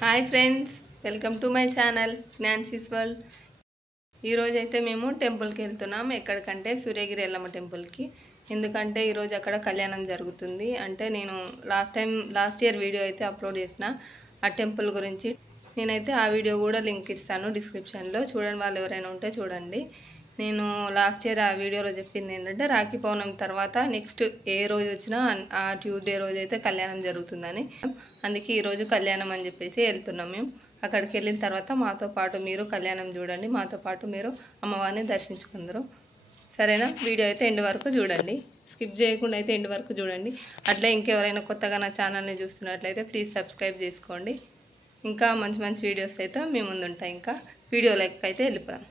Hi friends, welcome to my channel Gnanshi's world. ఈరోజు అయితే మేము టెంపుల్కి వెళ్తున్నాం. ఎక్కడికంటే సూర్యగిరి ఎల్లమ్మ టెంపుల్కి. ఎందుకంటే ఈరోజు అక్కడ కళ్యాణం జరుగుతుంది. అంటే నేను లాస్ట్ ఇయర్ వీడియో అయితే అప్లోడ్ చేసిన ఆ టెంపుల్ గురించి. నేనైతే ఆ వీడియో కూడా లింక్ ఇస్తాను డిస్క్రిప్షన్లో. చూడండి, వాళ్ళు ఎవరైనా ఉంటే చూడండి. నేను లాస్ట్ ఇయర్ ఆ వీడియోలో చెప్పింది ఏంటంటే రాఖీ పౌర్ణమి తర్వాత నెక్స్ట్ ఏ రోజు వచ్చినా ఆ ట్యూస్డే రోజు అయితే కళ్యాణం జరుగుతుందని. అందుకే ఈరోజు కళ్యాణం అని చెప్పేసి వెళ్తున్నాం మేము. అక్కడికి వెళ్ళిన తర్వాత మాతో పాటు మీరు కళ్యాణం చూడండి, మాతో పాటు మీరు అమ్మవారిని దర్శించుకుందరు. సరేనా? వీడియో అయితే ఎండ్ వరకు చూడండి, స్కిప్ చేయకుండా అయితే ఎండ్ వరకు చూడండి. అట్లా ఇంకెవరైనా కొత్తగా నా ఛానల్ని చూస్తున్నట్లయితే ప్లీజ్ సబ్స్క్రైబ్ చేసుకోండి. ఇంకా మంచి మంచి వీడియోస్ అయితే మీ ముందు ఉంటాయి. ఇంకా వీడియోలోకి అయితే వెళ్ళిపోదాం.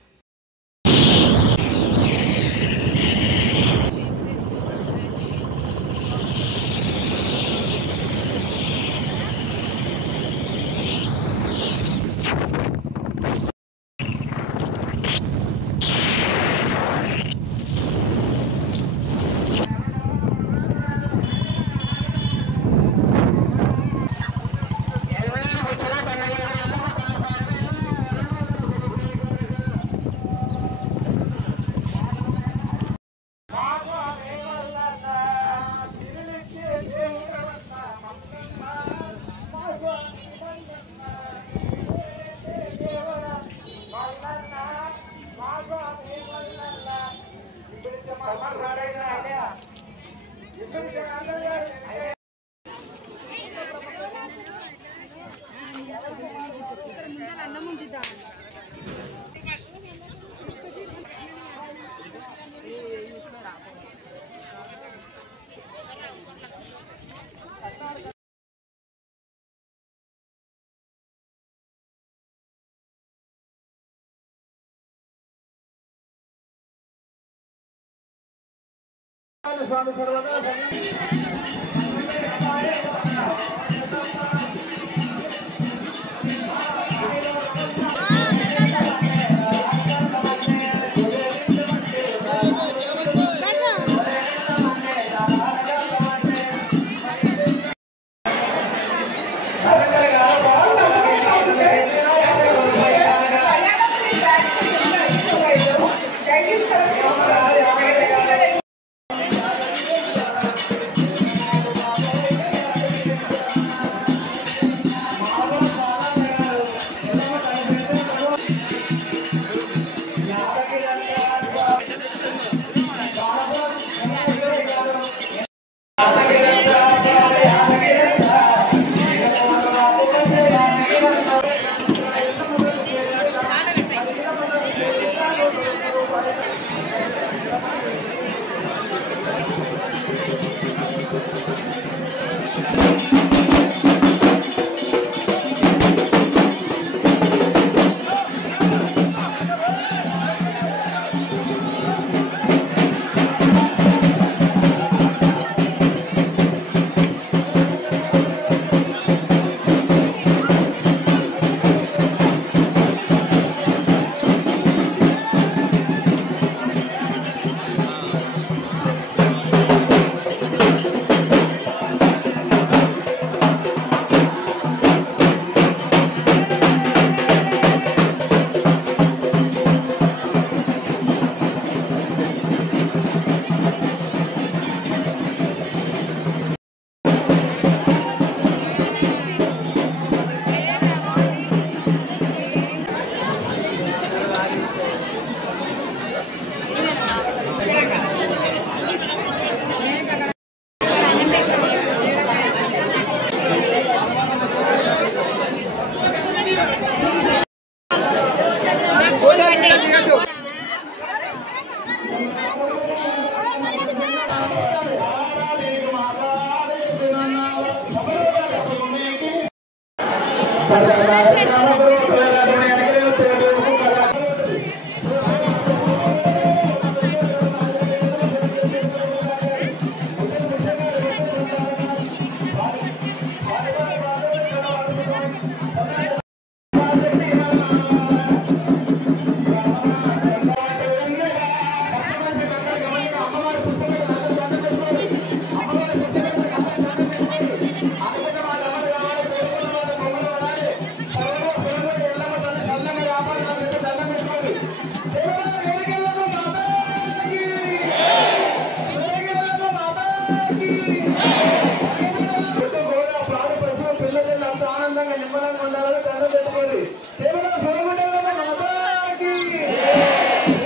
ఆనందంగా నిమ్మలంగా ఉండాలని దండం పెట్టుకోండి. దేవుడు సోగుండెల్లమ్మ మాతాకి,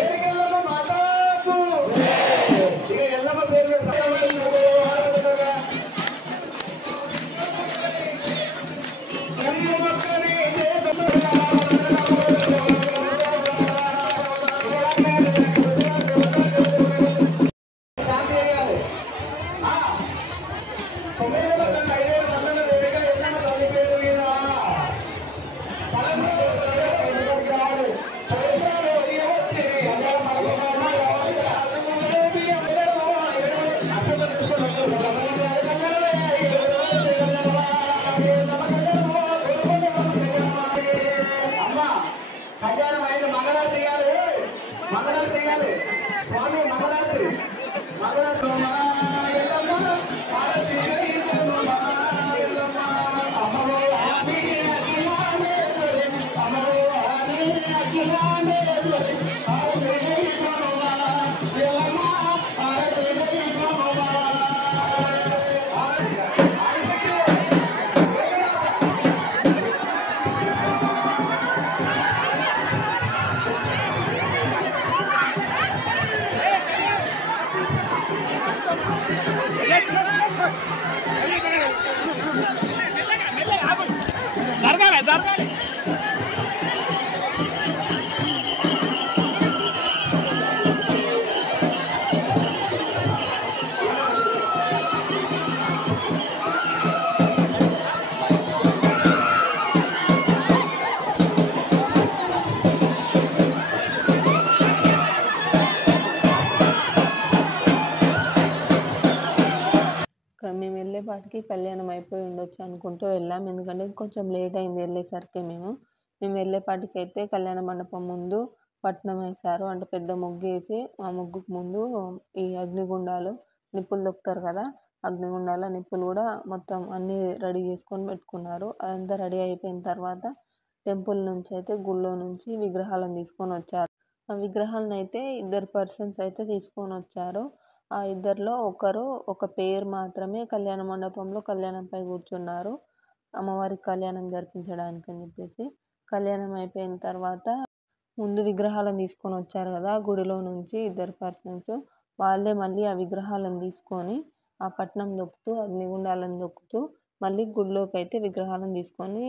ఏరికెల్లమ్మ మాతాకు. ఇక ఎల్లమ్మ పేరు మీద శాంతి చేయాలి. 9 మంది 5 మంది వేరుగా ఎల్లమ్మ తల్లి పేరు మీద కళ్యాణం అయితే మంగళారతి తీయాలి, మంగళారతి తీయాలి. స్వామి మంగళారతి, మంగళారతి. మేము వెళ్ళేపాటికి కళ్యాణం అయిపోయి ఉండొచ్చు అనుకుంటూ వెళ్ళాం. ఎందుకంటే కొంచెం లేట్ అయింది వెళ్ళేసరికి. మేము వెళ్ళేపాటికి అయితే కళ్యాణ మండపం ముందు పట్నం వేశారు. అంటే పెద్ద ముగ్గు వేసి ఆ ముగ్గుకు ముందు ఈ అగ్నిగుండాలు నిప్పులు దొక్కుతారు కదా, అగ్నిగుండాల నిప్పులు కూడా మొత్తం అన్నీ రెడీ చేసుకొని పెట్టుకున్నారు. అదంతా రెడీ అయిపోయిన తర్వాత టెంపుల్ నుంచి అయితే గుళ్ళో నుంచి విగ్రహాలను తీసుకొని వచ్చారు. ఆ విగ్రహాలను అయితే 2 పర్సన్స్ అయితే తీసుకొని వచ్చారు. ఆ ఇద్దరిలో ఒక పేరు మాత్రమే కళ్యాణ మండపంలో కళ్యాణంపై కూర్చున్నారు, అమ్మవారికి కళ్యాణం జరిపించడానికి అని చెప్పేసి. కళ్యాణం అయిపోయిన తర్వాత ముందు విగ్రహాలను తీసుకొని వచ్చారు కదా గుడిలో నుంచి 2 పర్సన్స్, వాళ్ళే మళ్ళీ ఆ విగ్రహాలను తీసుకొని ఆ పట్నం దొక్కుతూ అగ్నిగుండాలను దొక్కుతూ మళ్ళీ గుడిలోకి అయితే విగ్రహాలను తీసుకొని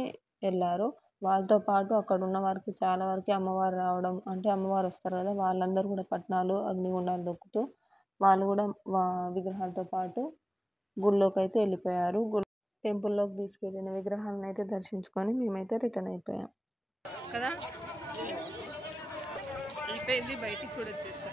వెళ్ళారు. వాళ్ళతో పాటు అక్కడ ఉన్న వారికి చాలా వరకు అమ్మవారు రావడం, అంటే అమ్మవారు వస్తారు కదా, వాళ్ళందరూ కూడా పట్నాలు అగ్నిగుండాలు దొక్కుతూ వాళ్ళు కూడా విగ్రహాలతో పాటు గుళ్ళోకి అయితే వెళ్ళిపోయారు. టెంపుల్లోకి తీసుకెళ్ళిన విగ్రహాలను అయితే దర్శించుకొని మేమైతే రిటర్న్ అయిపోయాం కదా. అయిపోయింది, బయటికి కూడా వచ్చేసాం.